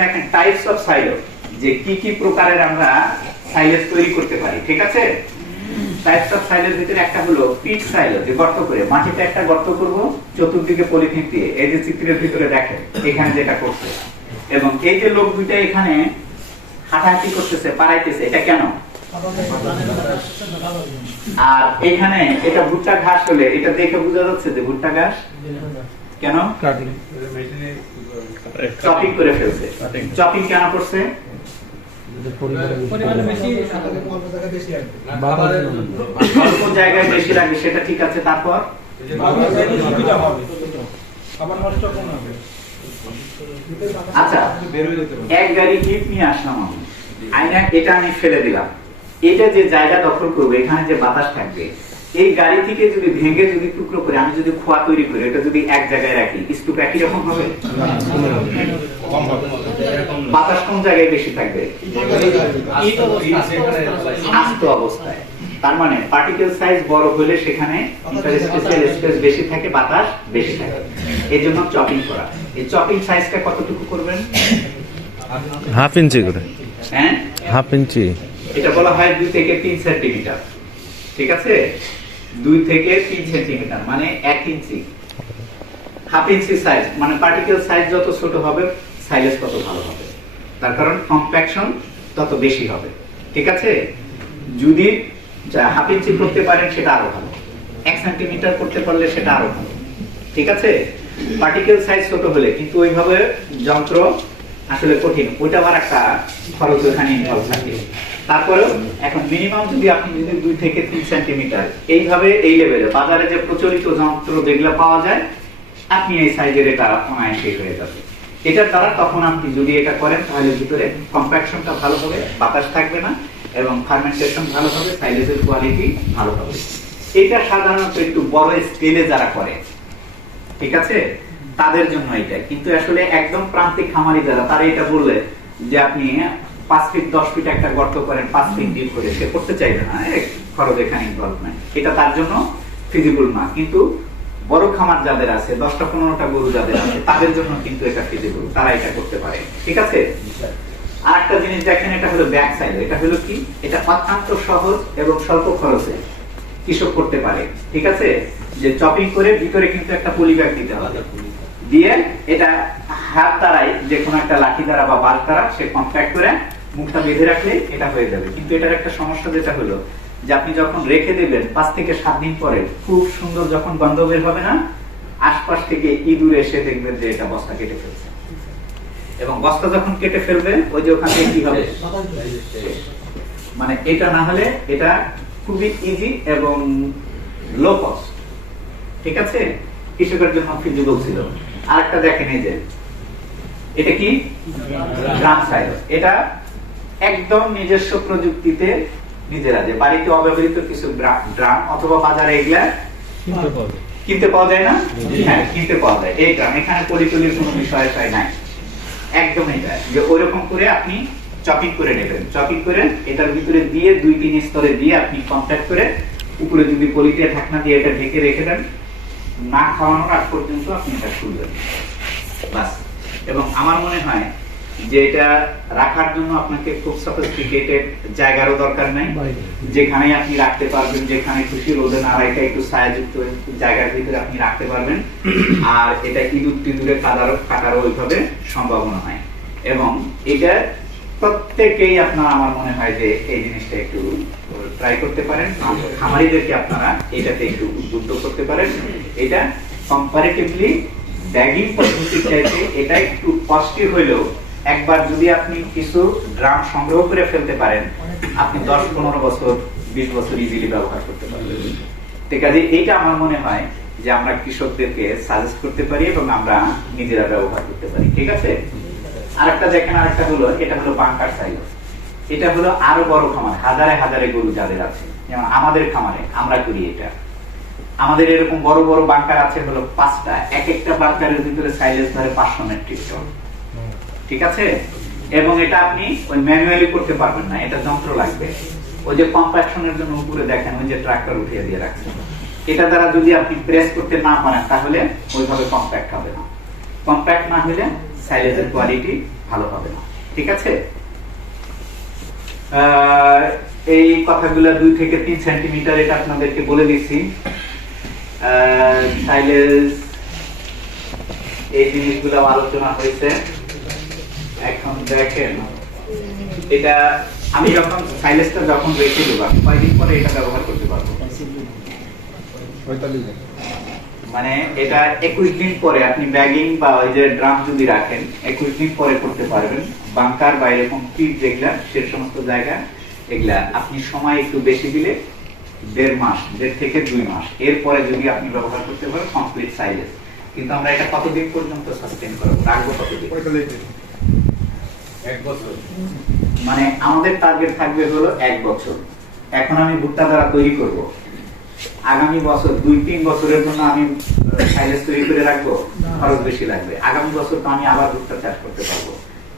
দেখেন types of যে কি কি প্রকারের আমরা তৈরি করতে পারি, ঠিক আছে? টাইপস অফ ভিতরে একটা হলো পিট যে গর্ত করে। মাটিতে একটা গর্ত করব, চতুর্দিকে পলিথিন দিয়ে। এই যে চিত্রের ভিতরে দেখেন, এখানে যেটা করছে। এবং এই যে লোক দুইটা এখানে হাঁটাহাঁটি করতেছে পাড়াইতেছে এটা কেন? আর এখানে এটা ভুট্টা ঘাস হলে এটা দেখে বোঝা যাচ্ছে যে ভুট্টা ঘাস কেন? চপিং করে ফেলছে। চপিং কেন করছে? জায়গায় বেশি লাগে। সেটা ঠিক আছে তারপর? সুবিধা হবে খাবার নষ্ট কম হবে। আচ্ছা এক গাড়ি হিট নিয়ে আসলাম আমি। আইনা এটা আমি ফেলে দিলাম। এটা যে জায়গা দখল করবে এখানে যে বাতাস থাকবে এই গাড়ি থেকে যদি ভেঙে যদি টুকরো করে আমি যদি খোয়া তৈরি করি এটা যদি এক জায়গায় রাখি স্তূপ একই রকম হবে? বাতাস কোন জায়গায় বেশি থাকবে? আস্ত অবস্থায়। তার মানে পার্টিকেল সাইজ বড় হলে সেখানে স্পেস বেশি থাকে বাতাস বেশি থাকে। এই জন্য চপিং করা। এই চপিং সাইজটা কতটুকু করবেন? হাফ ইঞ্চি করে। হ্যাঁ? Half inch. এটা বলা হয় দুই থেকে তিন সেন্টিমিটার। ঠিক আছে? দুই থেকে তিন সেন্টিমিটার মানে এক ইঞ্চি। হাফ ইঞ্চি সাইজ মানে পার্টিকেল সাইজ যত ছোট হবে সাইলেজ তত ভালো হবে। তার কারণ কম্প্যাকশন তত বেশি হবে। ঠিক আছে? যদি হাফ ইঞ্চি করতে পারেন, সেটা আরও ভালো। এক সেন্টিমিটার করতে পারলে সেটা আরও ভালো। ঠিক আছে? পার্টিকেল সাইজ ছোট হলে, কিন্তু ওইভাবে যন্ত্র আসলে কঠিন। ওইটা আবার একটা খরচ ওখানে ইনভলভ থাকে। তারপরেও এখন মিনিমাম যদি আপনি যদি দুই থেকে তিন সেন্টিমিটার এইভাবে এই লেভেলে বাজারে যে প্রচলিত যন্ত্র যেগুলো পাওয়া যায়, আপনি এই সাইজের এটা অনায়াসেই হয়ে যাবে। এটার দ্বারা তখন আপনি যদি এটা করেন, তাহলে ভিতরে কম্প্যাকশনটা ভালো হবে, বাতাস থাকবে না, এবং ফার্মেন্টেশন ভালো হবে সাইলেজের কোয়ালিটি ভালো হবে। এটা সাধারণত একটু বড় স্কেলে যারা করে, ঠিক আছে? তাদের জন্য এটা। কিন্তু আসলে একদম প্রান্তিক খামারি যারা, তারা এটা বললে যে আপনি পাঁচ ফিট দশ ফিট একটা গর্ত করেন, পাঁচ ফিট ডিপ করে, সে করতে চাইবে না খরচ এখানে ইনভলভমেন্ট এটা তার জন্য ফিজিবল না। কিন্তু বড় খামার যাদের আছে, দশটা, পনেরোটা গরু যাদের আছে, তাদের জন্য কিন্তু এটা ফিজিবল তারা এটা করতে পারে। ঠিক আছে? আর একটা জিনিস দেখেন, এটা হলো ব্যাক সাইড এটা হলো কি? এটা অত্যন্ত সহজ এবং স্বল্প খরচে কৃষক করতে পারে। ঠিক আছে? যে চপিং করে ভিতরে কিন্তু একটা পলি ব্যাগ দিতে হবে। দিয়ে এটা হাত দ্বারাই যে কোনো একটা লাঠি দ্বারা বা বাস দ্বারা সে কম্প্যাক্ট করে মুখটা বেঁধে রাখলে এটা হয়ে যাবে। কিন্তু এটার একটা সমস্যা যেটা হলো যে আপনি যখন রেখে দেবেন পাঁচ থেকে সাত দিন পরে, খুব সুন্দর যখন গন্ধ বের হবে না, আশপাশ থেকে ইঁদুর এসে দেখবেন যে এটা বস্তা কেটে ফেলছে। এবং বস্তা যখন কেটে ফেলবে, ওই যে ওখানে কি হবে? মানে এটা না হলে এটা খুবই ইজি এবং লো কস্ট ঠিক আছে? কৃষকের জন্য ফিজিবল ছিল। আরেকটা দেখেন এই যে। এটা কি? Drum size. এটা একদম নিজস্ব প্রযুক্তিতে নিজেরা যে বাড়িতে অব্যবহৃত কিছু ড্রাম অথবা বাজারে এগুলা কিনতে পাওয়া যায়। না? হ্যাঁ কিনতে পাওয়া যায়। এই ড্রাম এখানে পরিতলির কোনো বিষয় নাই। একদম এটা। যে ওইরকম করে আপনি চপিং করে নেবেন। চপিং করে এটার ভিতরে দিয়ে দুই তিন স্তরে দিয়ে আপনি কন্ট্যাক্ট করে উপরে যদি পলিতে ঢাকনা দিয়ে এটা ঢেকে রেখে দেন না খাওয়ানোর আগ পর্যন্ত আপনি এটা খুলবেন। বাস। এবং আমার মনে হয় যে এটা রাখার জন্য আপনাকে খুব সফিস্টিকেটেড জায়গারও দরকার নাই। যেখানে আপনি রাখতে পারবেন যেখানে খুশি রোদে না রাখা একটু ছায়াযুক্ত জায়গার ভিতরে আপনি রাখতে পারবেন। আর এটা ইঁদুর টিঁদুরে কাটারও কাটারও ওইভাবে সম্ভাবনা হয় এবং এটা প্রত্যেকেই আপনার, আমার মনে হয় যে এই জিনিসটা একটু ট্রাই করতে পারেন। খামারিদেরকে আপনারা এটাতে একটু উদ্বুদ্ধ করতে পারেন। এটা কম্পারেটিভলি ব্যাগিং পদ্ধতির চাইতে এটা একটু কষ্টি হইলেও একবার যদি আপনি কিছু ড্রাম সংগ্রহ করে ফেলতে পারেন, আপনি দশ, পনেরো বছর, বিশ বছর ইজিলি ব্যবহার করতে পারবেন। ঠিক আছে এইটা আমার মনে হয় যে আমরা কৃষকদেরকে সাজেস্ট করতে পারি এবং আমরা নিজেরা ব্যবহার করতে পারি। ঠিক আছে? আরেকটা দেখেন, আরেকটা হলো, এটা হলো বাংকার সাইজ এটা হলো আরও বড় খামার, হাজারে হাজারে গরু যাদের আছে। যেমন আমাদের খামারে, আমরা করি এটা। আমাদের এরকম বড় বড় বাংকার আছে হলো পাঁচটা। এক একটা বাংকারের ভিতরে সাইলেজ ধরে পাঁচশো মেট্রিক টন ঠিক আছে? এবং এটা আপনি ওই ম্যানুয়ালি করতে পারবেন না, এটা যন্ত্র লাগবে। ওই যে কম্প্যাকশনের জন্য উপরে দেখেন, ওই যে ট্রাক্টর উঠিয়ে দিয়ে রাখছে। এটা দ্বারা যদি আপনি প্রেস করতে না পারেন, তাহলে ওইভাবে কম্প্যাক্ট হবে না। কম্প্যাক্ট না হলে সাইলেজের কোয়ালিটি ভালো হবে না। ঠিক আছে? এই কথাগুলো দুই থেকে তিন সেন্টিমিটার এটা আপনাদেরকে বলে দিচ্ছি সাইলেন্স এই জিনিসগুলো আলোচনা হয়েছে। এখন দেখেন, এটা আমি যখন সাইলেজটা যখন রেখে দেবো কয়দিন পরে এটা ব্যবহার করতে পারব? মানে এটা একুশ দিন পরে আপনি ব্যাগিং বা ওই যে ড্রাম যদি রাখেন একুশ দিন পরে করতে পারবেন। বাংকার বা এরকম পিট যেগুলা সে সমস্ত জায়গা এগুলা আপনি সময় একটু বেশি দিলে দেড় মাস দেড় থেকে দুই মাস। এরপরে যদি আপনি ব্যবহার করতে পারেন কমপ্লিট সাইলেন্স কিন্তু আমরা এটা কতদিন পর্যন্ত সাস্টেন করব? রাখব কতদিন? এক বছর। মানে আমাদের টার্গেট থাকবে হলো এক বছর। এখন আমি ভুট্টা দ্বারা তৈরি করব। আগামী বছর, দুই, তিন বছরের জন্য আমি সাইলেজ তৈরি করে রাখব, খরচ বেশি লাগবে। আগামী বছর তো আমি আবার ভুট্টা চাষ করতে পারব।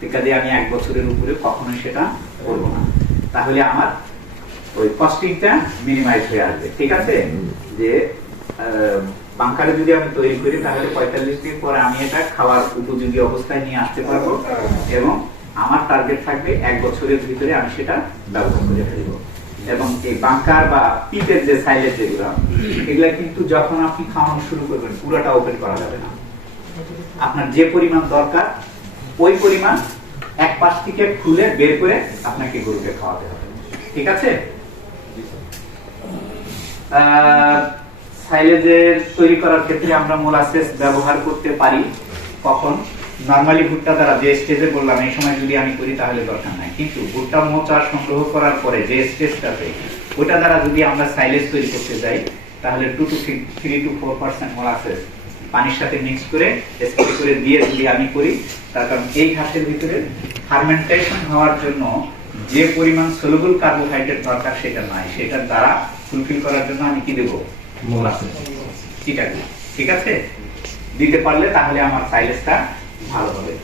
আছে আমি এক বছরের উপরে কখনোই সেটা করব না। তাহলে আমার ওই কস্টিংটা মিনিমাইজ হয়ে আসবে, ঠিক আছে? যে বাংকারে যদি আমি তৈরি করি, তাহলে পঁয়তাল্লিশ দিন পরে আমি এটা খাওয়ার উপযোগী অবস্থায় নিয়ে আসতে পারব এবং আমার টার্গেট থাকবে এক বছরের ভিতরে আমি সেটা ব্যবহার করে ফেলব। এবং এই বাংকার বা পিটের যে সাইলেজ যেগুলো এগুলা কিন্তু যখন আপনি খাওয়ানো শুরু করবেন পুরোটা ওপেন করা যাবে না। আপনার যে পরিমাণ দরকার ওই পরিমাণ এক পাশ থেকে খুলে বের করে আপনাকে গরুকে খাওয়াতে হবে। ঠিক আছে? সাইলেজের তৈরি করার ক্ষেত্রে আমরা মোলাসেস ব্যবহার করতে পারি কখন? নরমালি ভুট্টা দ্বারা যে স্টেজে বললাম এই সময় যদি আমি করি তাহলে দরকার নাই। কিন্তু ভুট্টা মোচা সংগ্রহ করার পরে যে স্টেজটাতে ওটা দ্বারা যদি আমরা সাইলেজ তৈরি করতে যাই তাহলে two two three two four percent molasses পানির সাথে মিক্স করে স্প্রে করে দিয়ে যদি আমি করি তার কারণ এই ঘাসের ভিতরে ফার্মেন্টেশন হওয়ার জন্য যে পরিমাণ সলুবল কার্বোহাইড্রেট দরকার সেটা নাই। সেটার দ্বারা ফুলফিল করার জন্য আমি কি দেবো? মোলাসেস ঠিক আছে ঠিক আছে? দিতে পারলে তাহলে আমার সাইলেসটা ভালো হবে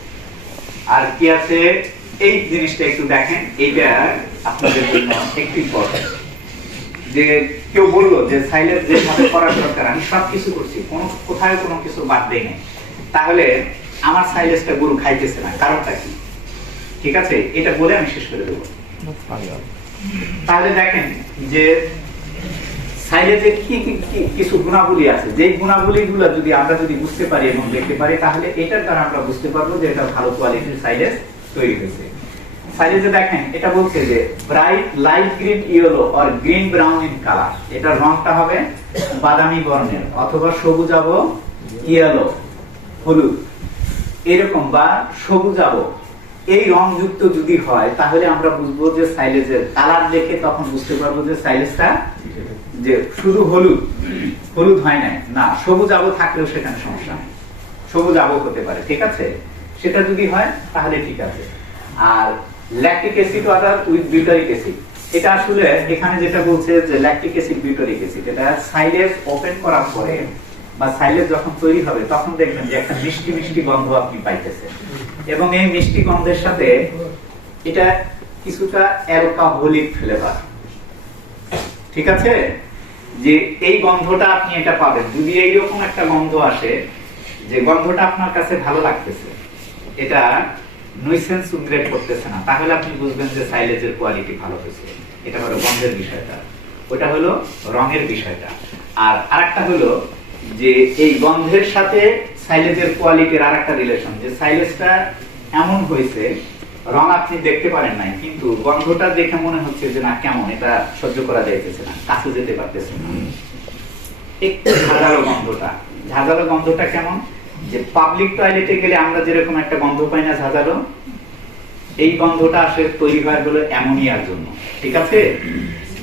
আর কি আছে? এই জিনিসটা একটু দেখেন আপনাদের জন্য একটু ইম্পর্টেন্ট যে কেউ বলল যে সাইলেন্স যেভাবে করার দরকার আমি সব কিছু করছি কোনো কোথায় কোনো কিছু বাদ দেই নাই। তাহলে আমার সাইলেন্সটা গরু খাইতেছে না কারণটা কি? ঠিক আছে? এটা বলে আমি শেষ করে দেবো। তাহলে দেখেন যে সাইলেজের কি কিছু গুণাবলী আছে, যে গুণাবলী গুলো যদি আমরা যদি বুঝতে পারি এবং দেখতে পারি, তাহলে এটার দ্বারা আমরা বুঝতে পারব যে এটা ভালো কোয়ালিটির সাইলেজ তৈরি হয়েছে। সাইলেজে দেখেন, এটা বলছে যে bright light green yellow or green brown in colour রংটা হবে বাদামি বর্ণের অথবা সবুজাব ইয়েলো হলুদ। এরকম বা সবুজাব এই রংযুক্ত যদি হয়, তাহলে আমরা বুঝব যে সাইলেজের কালার দেখে তখন বুঝতে পারব যে সাইলেজটা যে শুধু হলুদ হলুদ হয় নাই। না, সবুজ আবো থাকলেও সেখানে সমস্যা নেই। সবুজ আবো হতে পারে, ঠিক আছে? সেটা যদি হয়, তাহলে ঠিক আছে। আর ল্যাকটিক অ্যাসিড অর্থাৎ উইথ বিউটারিক অ্যাসিড এটা আসলে এখানে যেটা বলছে যে ল্যাকটিক অ্যাসিড বিউটারিক অ্যাসিড এটা সাইলেজ ওপেন করার পরে বা সাইলেজ যখন তৈরি হবে, তখন দেখবেন যে একটা মিষ্টি মিষ্টি গন্ধ আপনি পাইতেছেন। এবং এই মিষ্টি গন্ধের সাথে এটা কিছুটা অ্যালকোহলিক ফ্লেভার ঠিক আছে? যে এই গন্ধটা আপনি এটা পাবেন। যদি এইরকম একটা গন্ধ আসে, যে গন্ধটা আপনার কাছে ভালো লাগতেছে, এটা নুইসেন্স উদ্রেক করতেছে না। তাহলে আপনি বুঝবেন যে সাইলেজের কোয়ালিটি ভালো হয়েছে। এটা হলো গন্ধের বিষয়টা। ওটা হলো রঙের বিষয়টা। আর আরেকটা হলো যে এই গন্ধের সাথে সাইলেজের কোয়ালিটির আরেকটা রিলেশন যে সাইলেজটা এমন হয়েছে রং আপনি দেখতে পারেন নাই কিন্তু গন্ধটা দেখে মনে হচ্ছে যে না কেমন? এটা সহ্য করা যাইতেছে না কাছে যেতে পারতেছে না। একটু ঝাঁঝালো গন্ধটা। ঝাঁঝালো গন্ধটা কেমন? যে পাবলিক টয়লেটে গেলে আমরা যেরকম একটা গন্ধ পাই না ঝাঁঝালো এই গন্ধটা আসলে তৈরি হয় হলো অ্যামোনিয়ার জন্য ঠিক আছে?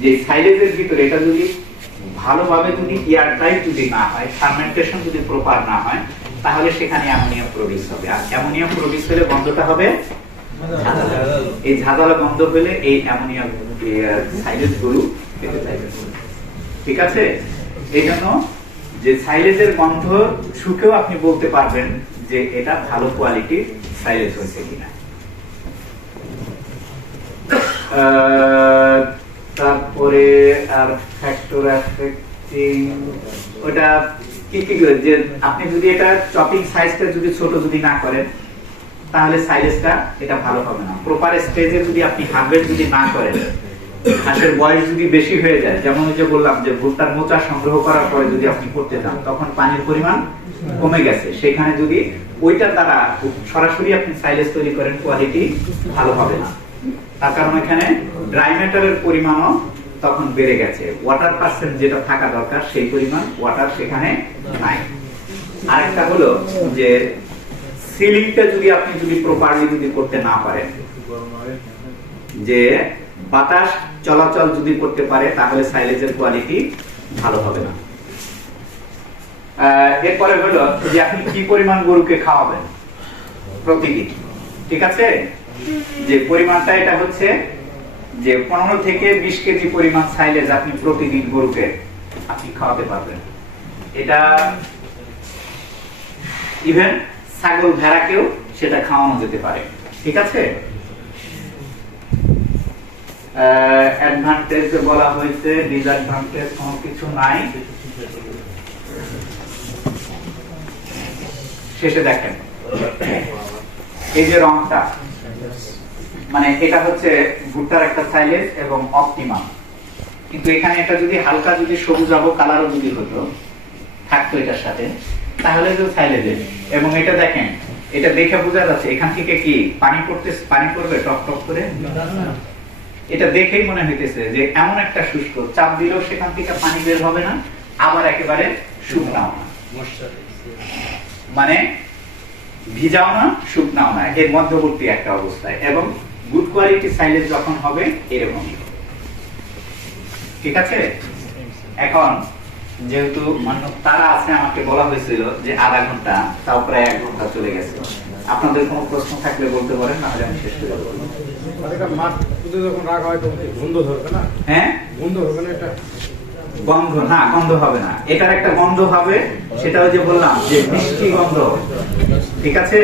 যে সাইলেজের ভিতরে এটা যদি ভালোভাবে যদি এয়ার টাইট যদি না হয় ফার্মেন্টেশন যদি প্রপার না হয় তাহলে সেখানে অ্যামোনিয়া প্রবেশ হবে। আর অ্যামোনিয়া প্রবেশ হলে গন্ধটা হবে। এই ঝাঁঝালো গন্ধ হলে এই অ্যামোনিয়া সাইলেজ গরু খেতে চাইবে ঠিক আছে? এই জন্য যে সাইলেজের গন্ধ আপনি বলতে পারবেন যে এটা ভালো কোয়ালিটির সাইলেজ হয়েছে কিনা। তারপরে আর ফ্যাক্টর অ্যাফেক্টিং ওটা কি কি যে আপনি যদি এটা চপিং সাইজটা যদি ছোট যদি না করেন তাহলে সাইলেজটা এটা ভালো হবে না। প্রপার স্টেজে যদি আপনি হারভেস্ট যদি না করেন ঘাসের বয়স যদি বেশি হয়ে যায়, যেমন যে বললাম যে ভুট্টার মোচা সংগ্রহ করার পরে যদি আপনি করতে চান, তখন পানির পরিমাণ কমে গেছে। সেখানে যদি ওইটা দ্বারা সরাসরি আপনি সাইলেজ তৈরি করেন কোয়ালিটি ভালো হবে না। তার কারণ এখানে ড্রাই ম্যাটারের পরিমাণও তখন বেড়ে গেছে। ওয়াটার পার্সেন্ট যেটা থাকা দরকার, সেই পরিমাণ ওয়াটার সেখানে নাই। আরেকটা হলো যে সিলিংটা যদি আপনি যদি প্রপারলি যদি করতে না পারেন, যে বাতাস চলাচল যদি করতে পারে, তাহলে সাইলেজের কোয়ালিটি ভালো হবে না। এরপরে হলো যে আপনি কি পরিমাণ গরুকে খাওয়াবেন প্রতিদিন, ঠিক আছে? যে পরিমাণটা এটা হচ্ছে যে পনেরো থেকে বিশ কেজি পরিমাণ সাইলেজ আপনি প্রতিদিন গরুকে আপনি খাওয়াতে পারবেন। এটা ইভেন ছাগল ভেড়াকেও সেটা খাওয়ানো যেতে পারে। ঠিক আছে? অ্যাডভান্টেজ বলা হয়েছে ডিসঅ্যাডভান্টেজ কোনো কিছু নাই। শেষে দেখেন। এই যে রংটা মানে এটা হচ্ছে ভুট্টার একটা সাইলেজ এবং অপটিমাম কিন্তু এখানে এটা যদি হালকা যদি সবুজ আবো কালারও যদি হতো, থাকতো এটার সাথে। তাহলে তো যে সাইলেজে এবং এটা দেখেন, এটা দেখে বোঝা যাচ্ছে, এখান থেকে কি পানি পড়তে পানি পড়বে টপ টপ করে? এটা দেখেই মনে হইতেছে যে এমন একটা শুষ্ক, চাপ দিলেও সেখান থেকে পানি বের হবে না, আবার একেবারে শুকনাও না। মানে ভিজাও না, শুকনাও না, এর মধ্যবর্তী একটা অবস্থায়। এবং গুড কোয়ালিটি সাইলেজ যখন হবে, এরকমই হবে। ঠিক আছে? এখন যেহেতু মান্য তারা আছে আমাকে বলা হয়েছিল যে আধা ঘণ্টা তাও প্রায় এক ঘণ্টা চলে গেছে। আপনাদের কোনো প্রশ্ন থাকলে বলতে পারেন নাহলে আমি শেষ করে দেবো। যখন রাখা হয় তখন গন্ধ ধরবে না? হ্যাঁ? গন্ধ হবে না এটা? গন্ধ না গন্ধ হবে না। এটার একটা গন্ধ হবে সেটা যে বললাম যে মিষ্টি গন্ধ। ঠিক আছে?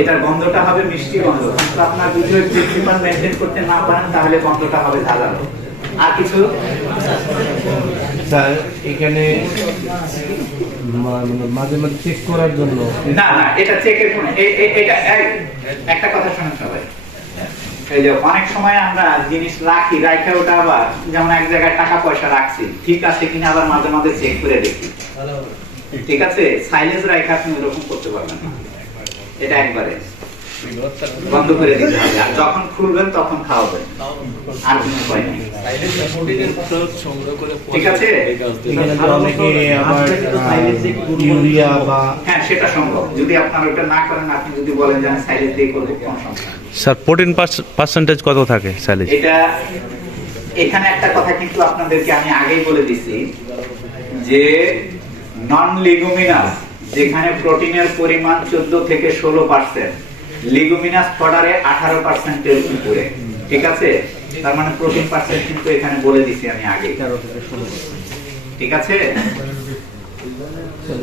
এটার গন্ধটা হবে মিষ্টি গন্ধ। কিন্তু আপনার যদি মেনটেন করতে না পারেন তাহলে গন্ধটা হবে ধারালো আর কিছু? স্যার এখানে মানে মাঝে মাঝে চেক করার জন্য। না না এটা চেকের এটা একটা কথা শোনেন সবাই। এই যে অনেক সময় আমরা জিনিস রাখি রাখা ওটা আবার যেমন এক জায়গায় টাকা পয়সা রাখছি ঠিক আছে কিনা আবার মাঝে মাঝে চেক করে দেখি। ঠিক আছে? সাইলেজ রাখা আপনি ওরকম করতে পারবেন না। এটা একবারে। বন্ধ করে দিতে হবে। আর যখন খুলবেন তখন খাওয়াবেন। আর কোনো উপায় নেই। ঠিক আছে? হ্যাঁ সেটা সম্ভব। যদি আপনার ওটা না করেন আপনি যদি বলেন যে আমি সাইলেজ দিয়ে করব কোনো স্যার প্রোটিন পার্সেন্টেজ কত থাকে সাইলেজ এটা এখানে একটা কথা কিন্তু আপনাদেরকে আমি আগেই বলে দিছি যে নন লিগুমিনাস যেখানে প্রোটিনের পরিমাণ চোদ্দ থেকে ষোলো পার্সেন্ট লিগুমিনাস ফডারে আঠারো পার্সেন্টের উপরে। ঠিক আছে? তার মানে প্রোটিন পার্সেন্ট কিন্তু এখানে বলে দিছি আমি আগে। ঠিক আছে?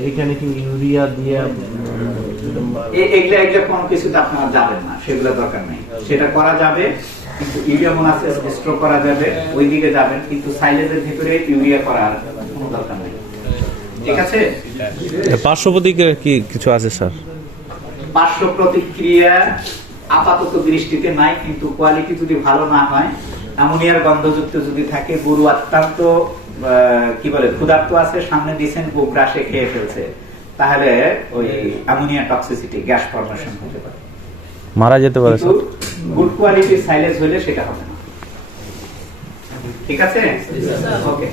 এখানে কি ইউরিয়া দিয়ে এগুলা এগুলা কোনো কিছুতে আপনারা যাবেন না সেগুলো দরকার নেই। সেটা করা যাবে কিন্তু ইউরিয়া মোনাসিস স্ট্রোক করা যাবে ওই দিকে যাবেন কিন্তু সাইলেজের ভিতরে ইউরিয়া করার কোনো দরকার নেই। ঠিক আছে? কি কিছু আছে স্যার? পার্শ্ব প্রতিক্রিয়া আপাতত দৃষ্টিতে নাই কিন্তু কোয়ালিটি যদি ভালো না হয় অ্যামোনিয়ার গন্ধযুক্ত যদি থাকে গরু অত্যন্ত কি বলে ক্ষুধার্ত আছে সামনে দিয়েছেন গোগ্রাসে খেয়ে ফেলছে তাহলে ওই অ্যামোনিয়া টক্সিসিটি গ্যাস ফর্মেশন হতে পারে। মারা যেতে পারে গুড কোয়ালিটির সাইলেজ হলে সেটা হবে না। ঠিক আছে? ওকে